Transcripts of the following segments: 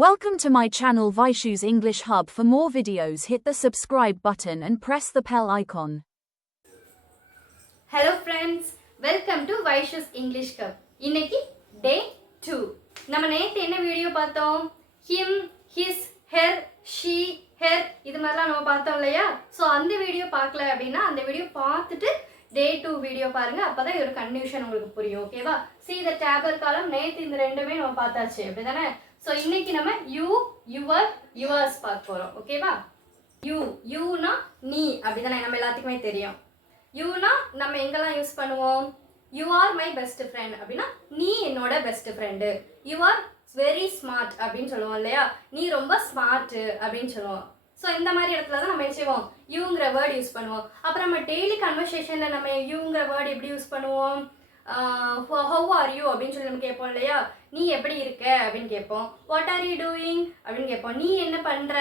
Welcome to my channel Vaishu's English Hub. For more videos, hit the subscribe button and press the bell icon. Hello friends, welcome to Vaishu's English Hub. இன்னைக்கு day 2. நம்ம நேத்து என்ன video பார்த்தோம்? him, his, her, she, her இது மாதிரிலாம் நம்ம பார்த்தோம் இல்லையா? ஸோ அந்த வீடியோ பார்க்கல அப்படின்னா அந்த வீடியோ பார்த்துட்டு day 2 வீடியோ பாருங்க. அப்பதான் ஒரு கன்ஃபியூஷன் உங்களுக்கு புரியும். ஓகேவா? see the tabber column நேத்து இந்த ரெண்டுமே நம்ம பார்த்தாச்சு. அப்படிதானே? ஸோ இன்னைக்கு நம்ம you, your, yours பார்க்க போறோம். ஓகேவா? youனா நீ அப்படிதானே நம்ம எல்லாத்துக்குமே தெரியும். யூனா நம்ம எங்கெல்லாம் யூஸ் பண்ணுவோம்? You are my best friend அப்படின்னா நீ என்னோட best friend. You are very smart அப்படின்னு சொல்லுவோம் இல்லையா? நீ ரொம்ப ஸ்மார்ட்டு அப்படின்னு சொல்லுவோம். ஸோ இந்த மாதிரி இடத்துல தான் நம்ம என்ன செய்வோம்? யூங்கிற வேர்டு யூஸ் பண்ணுவோம். அப்புறம் நம்ம டெய்லி கன்வர்சேஷனில் நம்ம யூங்கிற வேர்டு எப்படி யூஸ் பண்ணுவோம்? ஹவ் ஆர் யூ அப்படின்னு சொல்லி நம்ம கேட்போம் இல்லையா? நீ எப்படி இருக்க அப்படின்னு கேட்போம். வாட் ஆர் யூ டூயிங் அப்படின்னு கேட்போம். நீ என்ன பண்ற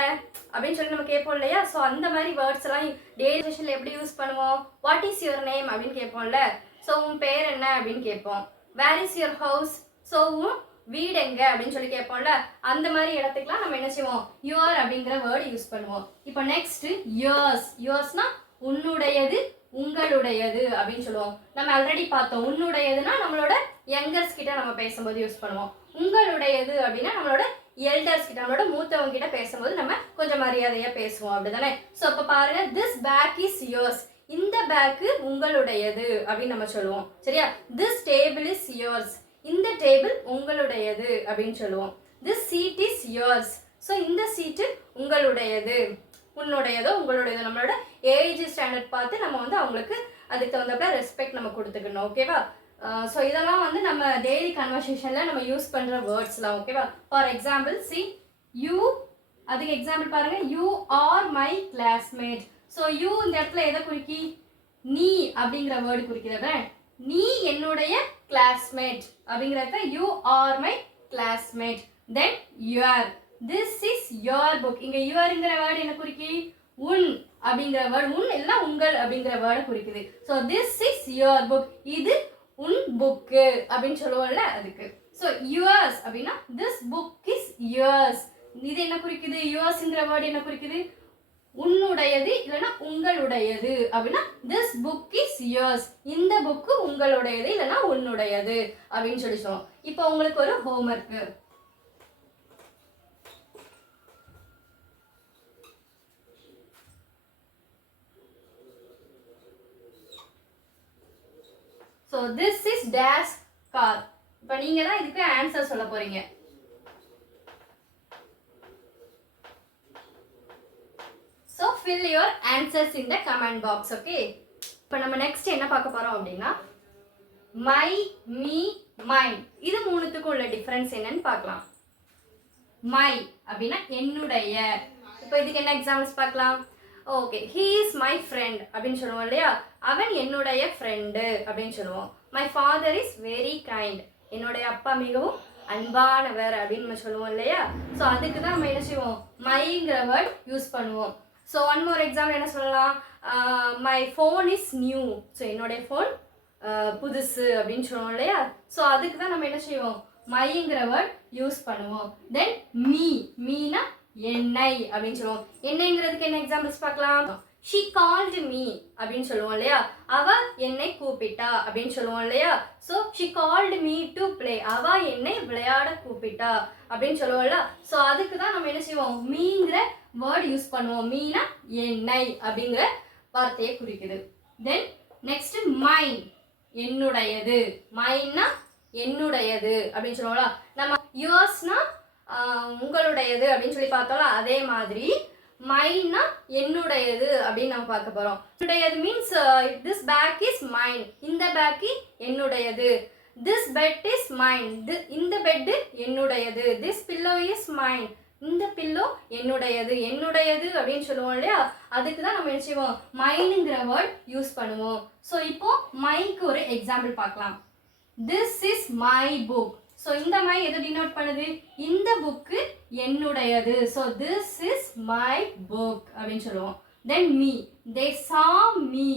அப்படின்னு சொல்லி நம்ம கேட்போம் இல்லையா? ஸோ அந்த மாதிரி வேர்ட்ஸ் எல்லாம் டெய்லி செஷனில் எப்படி யூஸ் பண்ணுவோம்? வாட் இஸ் யுவர் நேம் அப்படின்னு கேட்போம்ல. ஸோ உன் பேர் என்ன அப்படின்னு கேட்போம். Where is your house? So உன் வீடு எங்க அப்படின்னு சொல்லி கேட்போம்ல. அந்த மாதிரி இடத்துக்குலாம் நம்ம என்ன செய்வோம்? யுவர் அப்படிங்கிற வேர்டு யூஸ் பண்ணுவோம். இப்போ நெக்ஸ்ட் யுவர்ஸ். யுவர்ஸ்னா உன்னுடையது, உங்களுடையது அப்படின்னு சொல்லுவோம். நம்ம ஆல்ரெடி பார்த்தோம். உன்னுடையதுன்னா நம்மளோட யங்கர்ஸ் கிட்ட நம்ம பேசும்போது யூஸ் பண்ணுவோம். உங்களுடையது அப்படின்னா நம்மளோட எல்டர்ஸ் கிட்ட, நம்மளோட மூத்தவங்க கிட்ட பேசும்போது நம்ம கொஞ்சம் மரியாதையா பேசுவோம். அப்படிதானே? ஸோ இப்போ பாருங்க, திஸ் பேக் இஸ் யோர்ஸ். இந்த பேக்கு உங்களுடையது அப்படின்னு நம்ம சொல்லுவோம். சரியா? This table is yours. இந்த டேபிள் உங்களுடையது அப்படின்னு சொல்லுவோம். This seat is yours. So இந்த சீட்டு உங்களுடையது. உன்னுடையதோ உங்களுடையதோ நம்மளோட ஏஜ் ஸ்டாண்டர்ட் பார்த்து நம்ம வந்து அவங்களுக்கு அதுக்கு தகுந்தப்ப ரெஸ்பெக்ட் நம்ம கொடுத்துக்கணும். ஓகேவா? ஸோ இதெல்லாம் வந்து நம்ம டெய்லி கன்வர்சேஷனில் நம்ம யூஸ் பண்ணுற வேர்ட்ஸ்லாம். ஓகேவா? ஃபார் எக்ஸாம்பிள் சி யூ, அதுக்கு எக்ஸாம்பிள் பாருங்க. You are my classmate. So you இந்த இடத்துல எதை குறிக்கி? நீ அப்படிங்கிற வேர்டு குறிக்கிறது. நீ என்னுடைய கிளாஸ்மேட் அப்படிங்கிறத you are my classmate. Then your. This is your book. இங்க யுவர்ங்கிற வேர்டு என்ன குறிக்கி? உன் அப்படிங்கிற வேர்டு. உன் எல்லாம் உங்கள் அப்படிங்கிற வேர்டை குறிக்குது. So this is your book. இது உன் புக்கு அப்படின்னு சொல்லுவோம்ல, அதுக்கு. ஸோ யுவர்ஸ் அப்படின்னா திஸ் புக் இஸ் யுவர்ஸ். இது என்ன குறிக்குது? யுவர்ஸ்ங்கிற வேர்டு என்ன குறிக்குது? உன்னுடையது இல்லைன்னா உங்களுடையது அப்படின்னா திஸ் புக் இஸ் யுவர்ஸ். இந்த புக்கு உங்களுடையது இல்லைன்னா உன்னுடையது அப்படின்னு சொல்லி சொல்லுவோம். இப்போ உங்களுக்கு ஒரு homework. So this is dash car. இப்போ நீங்க தான் இதுக்கு ஆன்சர் சொல்ல போறீங்க. So fill your answers in the comment box. Okay? இப்போ நம்ம நெக்ஸ்ட் என்ன பார்க்க போறோம் அப்படின்னா my, me, mine. இது மூணுத்துக்கும் உள்ள டிஃபரன்ஸ் என்னன்னு பார்க்கலாம். my அப்படின்னா என்னுடைய. இப்போ இதுக்கு என்ன எக்ஸாம்பிள்ஸ் பார்க்கலாம். Okay, he is my friend அப்படின்னு சொல்லுவோம் இல்லையா? அவன் என்னுடைய ஃப்ரெண்டு அப்படின்னு சொல்லுவோம். my father is very kind. என்னுடைய அப்பா மிகவும் அன்பானவர் அப்படின்னு நம்ம சொல்லுவோம் இல்லையா? ஸோ அதுக்கு தான் நம்ம என்ன செய்வோம்? மைங்கிற வேர்ட் யூஸ் பண்ணுவோம். ஸோ ஒன் மோர் எக்ஸாம்பிள் என்ன சொல்லலாம்? my phone is new. So என்னுடைய ஃபோன் புதுசு அப்படின்னு சொல்லுவோம் இல்லையா? ஸோ அதுக்கு தான் நம்ம என்ன செய்வோம்? மைங்கிற வேர்ட் யூஸ் பண்ணுவோம். Than me. மீனா என்னை அப்படின்னு சொல்லுவோம். என்னைங்கிறதுக்கு என்ன எக்ஸாம்பிள்ஸ் பார்க்கலாம். she called me அப்படின்னு சொல்லுவோம் இல்லையா? அவ என்னை கூப்பிட்டா அப்படின்னு சொல்லுவோம் இல்லையா? So she called me to play. அவ என்னை விளையாட கூப்பிட்டா அப்படின்னு சொல்லுவோம்ல. ஸோ அதுக்கு தான் நம்ம என்ன செய்வோம்? மீங்கிற வேர்ட் யூஸ் பண்ணுவோம். மீனா என்னை அப்படிங்கிற வார்த்தையை குறிக்குது. தென் நெக்ஸ்ட் மைன். என்னுடையது. மைன்னா என்னுடையது அப்படின்னு சொல்லுவோம்ல. நம்ம யுவர்ஸ்னா உங்களுடையது அப்படின்னு சொல்லி பார்த்தோம்ல, அதே மாதிரி மைன்னா என்னுடையது அப்படின்னு நம்ம பார்க்க போறோம். என்னுடையது means this bag is mine. இந்த பேக் என்னுடையது. This bed is mine. இந்த பெட் என்னுடையது. This pillow is mine. இந்த பில்லோ என்னுடையது. என்னுடையது அப்படின்னு சொல்லுவோம் இல்லையா? அதுக்கு தான் நம்ம என்ன செய்வோம்? மைனுங்கிற வேர்ட் யூஸ் பண்ணுவோம். ஸோ இப்போ மைக்கு ஒரு எக்ஸாம்பிள் பார்க்கலாம். This is my book. So இந்த மை எதை டினோட் பண்ணுது? இந்த புக்கு என்னுடையது. So this is my book அப்படின்னு சொல்லுவோம். Than me. தே சா மீ.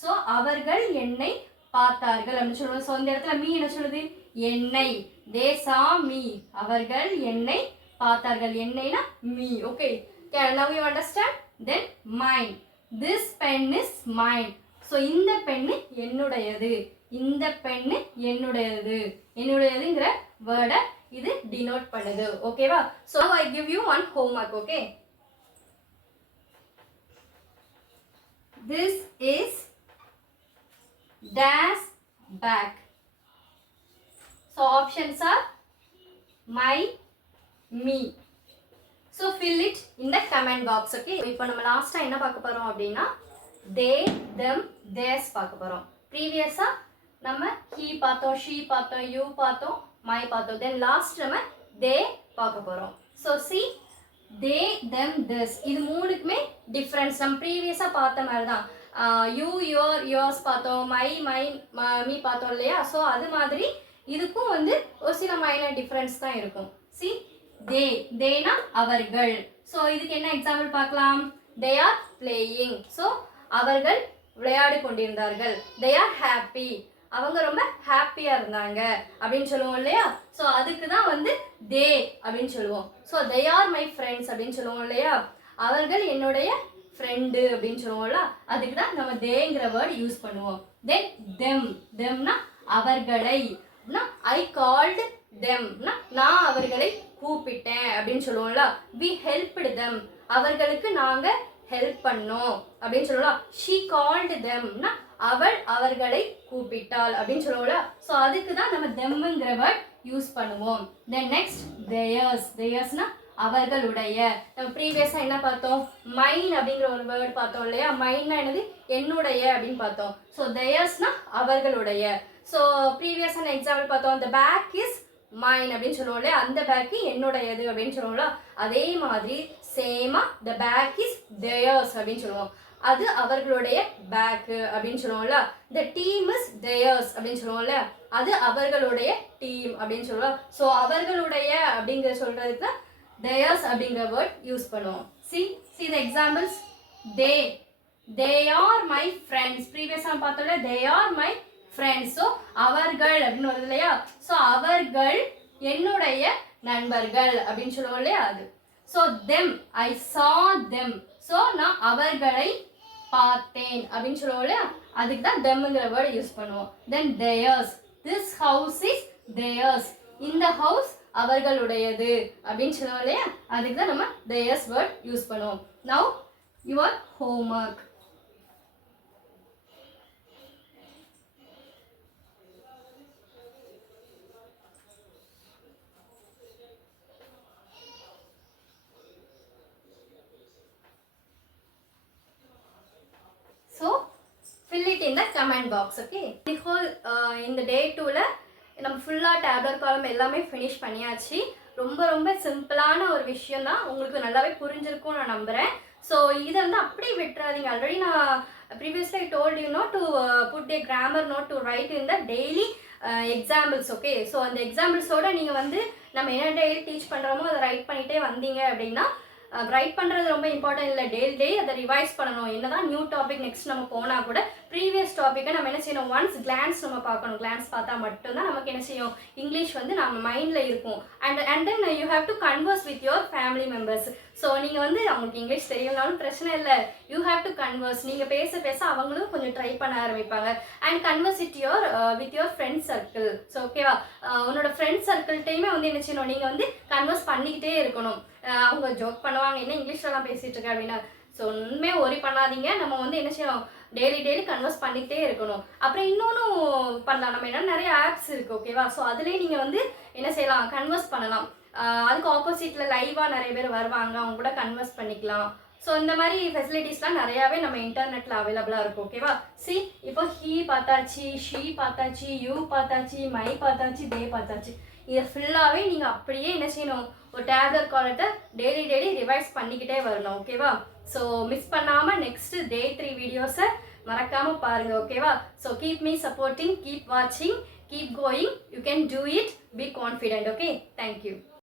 ஸோ அவர்கள் என்னை பார்த்தார்கள் அப்படின்னு சொல்லுவோம். ஸோ இந்த இடத்துல மீ என்ன சொல்லுது? என்னை. தே சா மீ. அவர்கள் என்னை பார்த்தார்கள் என்னைனா me okay now you understand then mine this pen is mine so இந்த பென்னு என்னுடையது இந்த பென்னு என்னுடையதுங்கிற வேர்டை இது denote பண்ணுது ஓகேவா so I give you one homework okay this is dash bag so options are my me so fill it in the comment box okay இப்போ நம்ம லாஸ்டா என்ன பார்க்க போறோம் அப்படினா they them theirs பார்க்க போறோம் previously நம்ம he பார்த்தோம் she பார்த்தோம் you பார்த்தோம் my பார்த்தோம் then last நம்ம they பார்க்க போறோம் so see they them this இது மூணுக்குமே டிஃபரன்ஸ் நம்ம previously பார்த்த மாதிரி தான் you your yours பார்த்தோம் my me பார்த்தோம் இல்லையா so அது மாதிரி இதுக்கும் வந்து ஒரு சில மைனர் டிஃபரன்ஸ் தான் இருக்கும் see they னா அவர்கள் so இதுக்கு என்ன எக்ஸாம்பிள் பார்க்கலாம் they are playing so அவர்கள் விளையாடி கொண்டிருந்தார்கள் they are happy அவங்க ரொம்ப ஹாப்பியா இருந்தாங்க அப்படின்னு சொல்லுவோம் இல்லையா சோ அதுக்கு தான் வந்து they அப்படின்னு சொல்லுவோம் so they are my friends அப்படின்னு சொல்லுவோம் இல்லையா அவர்கள் என்னுடைய ஃப்ரெண்டு அப்படின்னு சொல்லுவோம்ல அதுக்கு தான் நம்ம தேங்கிற வேர்ட் யூஸ் பண்ணுவோம் then themனா அவர்களை I called them நான் அவர்களை கூப்பிட்டேன் அப்படின்னு சொல்லுவோம்ல we helped them அவர்களுக்கு நாங்க ஹெல்ப் பண்ணோம் அப்படின்னு சொல்லலாம் she called them அவள் அவர்களை கூப்பிட்டாள் அப்படின்னு சொல்லுவோம்ல சோ அதுக்கு தான் நம்ம themங்கிற வேர்ட் யூஸ் பண்ணுவோம் then next theirsனா அவர்களுடைய நம்ம ப்ரீவியஸா என்ன பார்த்தோம் mine அப்படிங்கிற ஒரு வேர்ட் பார்த்தோம் இல்லையா mineனா என்னது என்னுடைய அப்படின்னு பார்த்தோம் சோ theirsனா அவர்களுடைய சோ ப்ரீவியஸான எக்ஸாம்பிள் பார்த்தோம் the bag is mine அப்படின்னு சொல்லுவோம்ல அந்த பேக் என்னுடையது அப்படின்னு சொல்லுவோம்ல அதே மாதிரி சேமா the bag is theirs அப்படின்னு சொல்லுவோம் அது அவர்களுடைய பேக் அப்படின்னு சொல்லுவோம்ல the team is theirs அப்படின்னு சொல்லுவோம்ல அது அவர்களுடைய டீம் அப்படின்னு சொல்லுவோம் சோ அவர்களுடைய அப்படிங்கற சொல்றதுக்கு theirs அப்படிங்கற வேர்ட் யூஸ் பண்ணுவோம் see the examples they are my friends previously பார்த்தோம்ல they are my friends so அவர்கள் அப்படினு வருது இல்லையா சோ அவர்கள் என்னுடைய நண்பர்கள் அப்படினு சொல்லுவோம் இல்லையா அது so them I saw them so நான் அவர்களை பார்த்தேன் அப்படினு சொல்லுவோம் இல்லையா அதுக்கு தான் themங்கிற வேர்ட் யூஸ் பண்ணுவோம் then theirs this house is theirs இந்த house அவர்களுடையது அப்படினு சொல்லுவோம் இல்லையா அதுக்கு தான் நம்ம theirs வேர்ட் யூஸ் பண்ணுவோம் now your homework so fill it in the comment box okay the whole in the day 2 ல நம்ம ஃபுல்லா டேப்லர் காலம் எல்லாமே finish பண்ணியாச்சு ரொம்ப ரொம்ப சிம்பிளான ஒரு விஷயம் தான் உங்களுக்கு நல்லாவே புரிஞ்சிருக்கும் நான் நம்புறேன் so இத வந்து அப்படியே விட்டுறாதீங்க ஆல்ரெடி நான் previously I told you not to put a grammar note to write in the daily examples okay so அந்த examples ஓட நீங்க வந்து நம்ம என்ன டெய்லி டீச் பண்றோமோ அதை ரைட் பண்ணிட்டே வந்தீங்க அப்படினா ரைட் பண்றது ரொம்ப இம்பார்ட்டன்ட் இல்ல டெய்லி அதை ரிவைஸ் பண்ணணும் என்னதான் நியூ டாபிக் நெக்ஸ்ட் நம்ம போனா கூட ப்ரீவியஸ் டாபிக்கை நம்ம என்ன செய்யணும் ஒன்ஸ் கிளான்ஸ் நம்ம பார்க்கணும் கிளான்ஸ் பார்த்தா மட்டும்தான் நமக்கு என்ன செய்யும் இங்கிலீஷ் வந்து நம்ம மைண்ட்ல இருக்கும் and then you have to converse with your family members so நீங்க வந்து அவங்களுக்கு இங்கிலீஷ் தெரியலனாலும் பிரச்சனை இல்ல you have to converse நீங்க பேச பேச அவங்களும் கொஞ்சம் ட்ரை பண்ண ஆரம்பிப்பாங்க and converse with your friend circle so ஓகேவா உன்னோட friend circle டைமே வந்து என்ன செய்யணும் நீங்க வந்து கன்வர்ஸ் பண்ணிக்கிட்டே இருக்கணும் அவங்க ஜோக் பண்ணுவாங்க என்ன இங்கிலீஷ்ல எல்லாம் பேசிட்டு இருக்க அப்படின்னா சோ ஒண்ணுமே worry பண்ணாதீங்க நம்ம வந்து என்ன செய்யணும் டெய்லி கன்வர்ஸ் பண்ணிக்கிட்டே இருக்கணும் அப்புறம் இன்னொன்னும் பண்ணலாம் நம்ம என்ன நிறைய ஆப்ஸ் இருக்கு ஓகேவா சோ அதுலயே நீங்க வந்து என்ன செய்யலாம் கன்வர்ஸ் பண்ணலாம் அதுக்கு ஆப்போசிட்ல லைவா நிறைய பேர் வருவாங்க அவங்க கூட கன்வர்ஸ் பண்ணிக்கலாம் சோ இந்த மாதிரி ஃபெசிலிட்டிஸ்லாம் நிறையவே நம்ம இன்டர்நெட்ல அவைலபிளா இருக்கு ஓகேவா see இப்போ he பார்த்தாச்சு she பார்த்தாச்சு you பார்த்தாச்சு my பார்த்தாச்சு they பார்த்தாச்சு இத ஃபுல்லாவே நீங்க அப்படியே என்ன செய்யணும் ஒரு டேப்லர் காலத்தை டெய்லி ரிவைஸ் பண்ணிக்கிட்டே வரணும் ஓகேவா சோ மிஸ் பண்ணாம நெக்ஸ்ட் டே 3 வீடியோஸை மறக்காம பாருங்க ஓகேவா so keep me supporting keep watching keep going you can do it be confident okay thank you